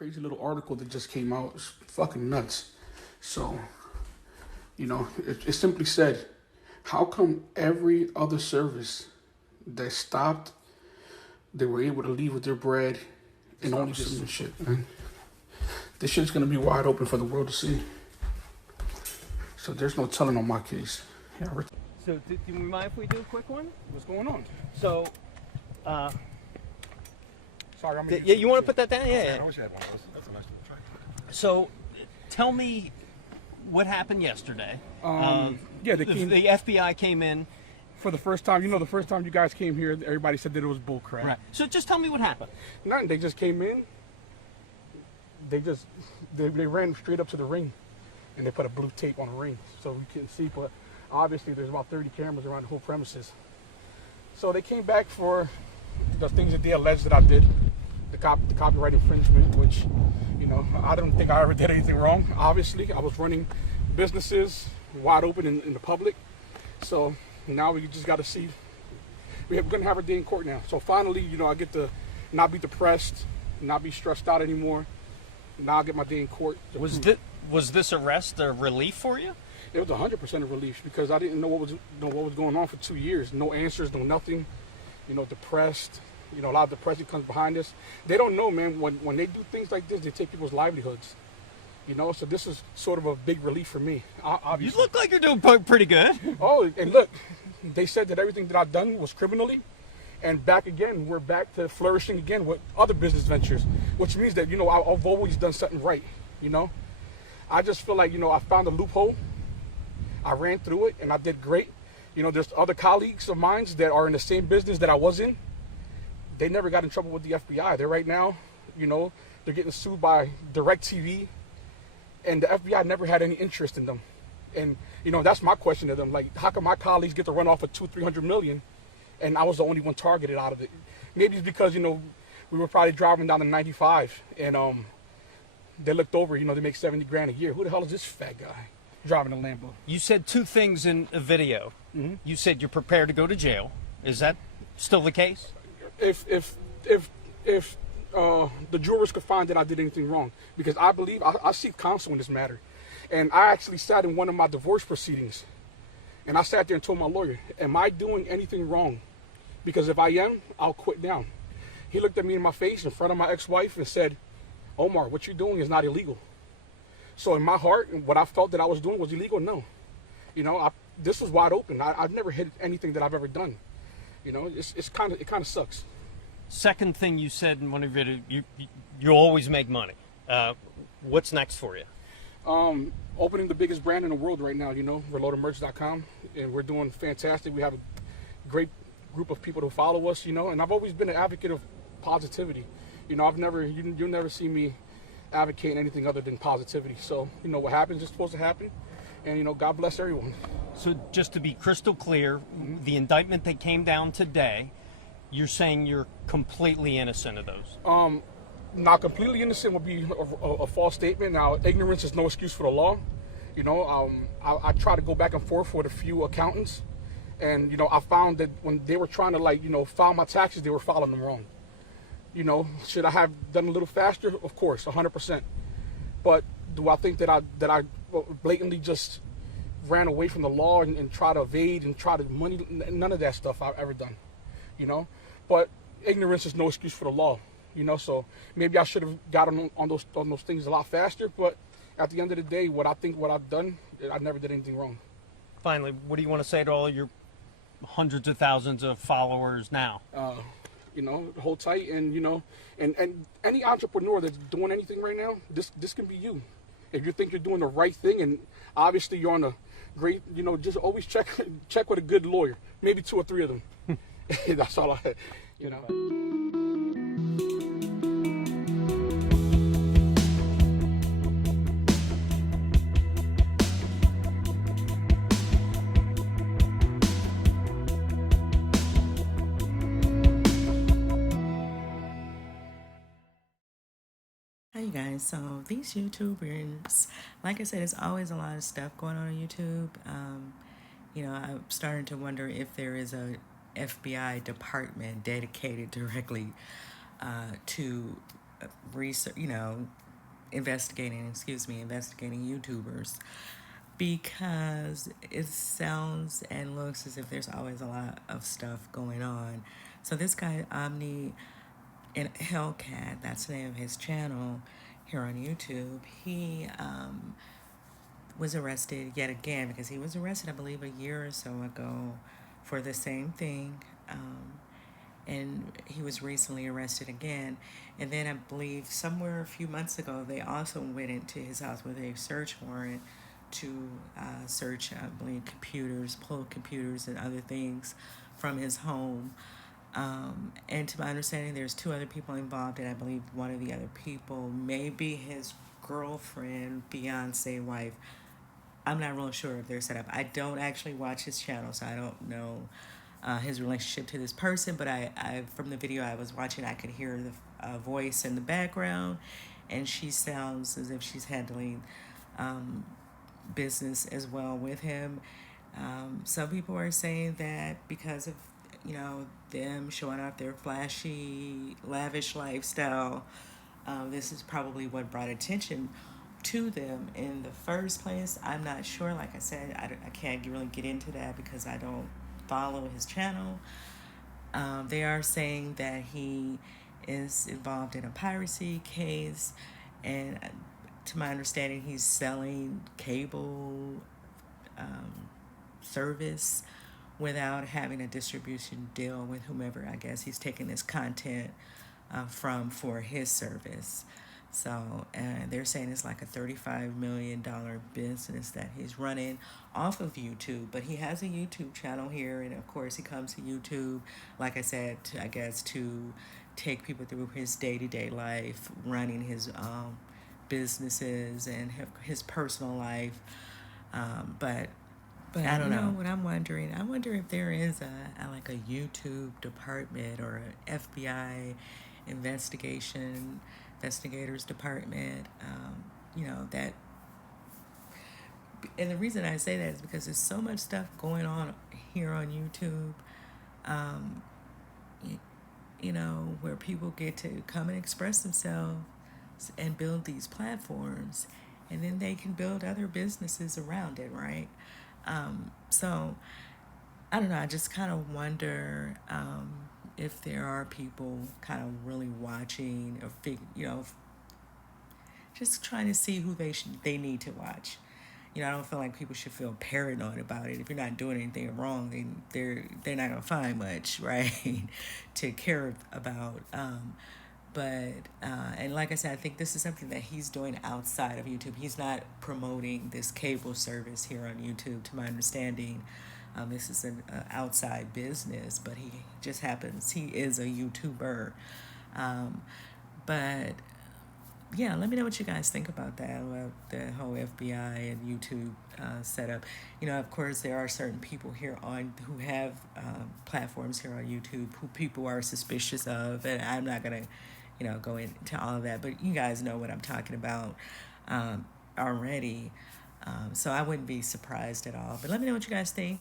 crazy little article that just came out. It's fucking nuts. So, it simply said, how come every other service that stopped, they were able to leave with their bread and only some shit, man? This shit's gonna be wide open for the world to see. So there's no telling on my case. Yeah, so do we mind if we do a quick one? what's going on? So, Sorry, I'm yeah, you want to put that down? Yeah. I wish I had one of those. That's a nice little track. So, tell me what happened yesterday. Yeah, they came The FBI came in. for the first time. The first time you guys came here, everybody said that it was bull crap. Right. So just tell me what happened. Nothing. They just came in. They ran straight up to the ring, and they put a blue tape on the ring so we couldn't see. But obviously, there's about 30 cameras around the whole premises. So they came back for the things that they alleged that I did, the copyright infringement, which, I don't think I ever did anything wrong. Obviously, I was running businesses wide open in the public. So now we just got to see. We're going to have our day in court now. So finally, I get to not be depressed, not be stressed out anymore. Now I'll get my day in court. Was this arrest a relief for you? It was 100% a relief because I didn't know what was going on for 2 years. No answers, no nothing. Depressed. A lot of depression comes behind this. They don't know, man. When they do things like this, they take people's livelihoods. So this is sort of a big relief for me. Obviously. You look like you're doing pretty good. Oh, and look, they said that everything that I've done was criminally. And back again, we're back to flourishing again with other business ventures, which means that, I've always done something right, I just feel like, I found a loophole. I ran through it, and I did great. There's other colleagues of mine that are in the same business that I was in. They never got in trouble with the FBI. They're right now, they're getting sued by DirecTV, and the FBI never had any interest in them. And, that's my question to them. Like, how come my colleagues get to run off with $200-300 million? And I was the only one targeted out of it. Maybe it's because, we were probably driving down the 95 and they looked over, they make 70 grand a year. Who the hell is this fat guy driving a Lambo? You said two things in a video. Mm-hmm. You said you're prepared to go to jail. Is that still the case? If the jurors could find that I did anything wrong, because I believe I seek counsel in this matter. And I actually sat in one of my divorce proceedings and I sat there and told my lawyer, am I doing anything wrong? Because if I am, I'll quit now. He looked at me in my face in front of my ex-wife and said, Omar, what you're doing is not illegal. So in my heart, what I felt that I was doing was illegal? No. This was wide open. I've never hid anything that I've ever done. It kind of sucks. Second thing you said in one of your videos, you always make money. What's next for you? Opening the biggest brand in the world right now, reloadedmerch.com, and we're doing fantastic. We have a great group of people to follow us, and I've always been an advocate of positivity. You'll never see me advocating anything other than positivity. So, what happens is supposed to happen, and, God bless everyone. So just to be crystal clear, the indictment that came down today, you're saying you're completely innocent of those? Not completely innocent would be a false statement. Now, ignorance is no excuse for the law. I try to go back and forth with a few accountants, and, I found that when they were trying to, file my taxes, they were filing them wrong. Should I have done a little faster? Of course, 100%. But do I think that I blatantly just ran away from the law and try to evade and try to money? None of that stuff I've ever done, But ignorance is no excuse for the law. So maybe I should have gotten on those things a lot faster. But at the end of the day, what I've done, I never did anything wrong. Finally, what do you want to say to all your hundreds of thousands of followers now? Hold tight, and and any entrepreneur that's doing anything right now, this can be you. If you think you're doing the right thing, and obviously you're on a great, just always check with a good lawyer, maybe 2 or 3 of them. That's all I, Hi you guys, so these YouTubers, like I said, there's always a lot of stuff going on YouTube. I'm starting to wonder if there is a FBI department dedicated directly to research, investigating YouTubers, because it sounds and looks as if there's always a lot of stuff going on. So this guy, Omni and Hellcat, that's the name of his channel here on YouTube, he was arrested yet again, because he was arrested, I believe, a year or so ago for the same thing. And he was recently arrested again. And then I believe somewhere a few months ago, they also went into his house with a search warrant to search, I believe, computers, pull computers and other things from his home. And to my understanding, there's two other people involved, and I believe one of the other people may be his girlfriend, Beyonce wife. I'm not really sure if they're set up. I don't actually watch his channel, so I don't know his relationship to this person. But I from the video I was watching, I could hear the voice in the background, and she sounds as if she's handling business as well with him. Some people are saying that because of them showing off their flashy, lavish lifestyle, this is probably what brought attention to them in the first place. I'm not sure. Like I said, I can't really get into that because I don't follow his channel. They are saying that he is involved in a piracy case, and to my understanding, he's selling cable service without having a distribution deal with whomever I guess he's taking this content from for his service. So they're saying it's like a $35 million business that he's running off of YouTube. But he has a YouTube channel here, and of course he comes to YouTube, like I said, I guess to take people through his day-to-day life, running his businesses and his personal life. But I don't know. What I'm wondering, I wonder if there is a like a YouTube department or an FBI investigators department. That. And the reason I say that is because there's so much stuff going on here on YouTube. Where people get to come and express themselves and build these platforms, and then they can build other businesses around it, right? So I don't know. I just kind of wonder if there are people kind of really watching, or just trying to see who they need to watch. I don't feel like people should feel paranoid about it. If you're not doing anything wrong, then they're not gonna find much, right, to care about. And like I said, I think this is something that he's doing outside of YouTube. He's not promoting this cable service here on YouTube, to my understanding. This is an outside business, but he is a YouTuber. But yeah, let me know what you guys think about that, about the whole FBI and YouTube setup. Of course, there are certain people here who have platforms here on YouTube who people are suspicious of, and I'm not gonna, go into all of that. But you guys know what I'm talking about already, so I wouldn't be surprised at all. But let me know what you guys think.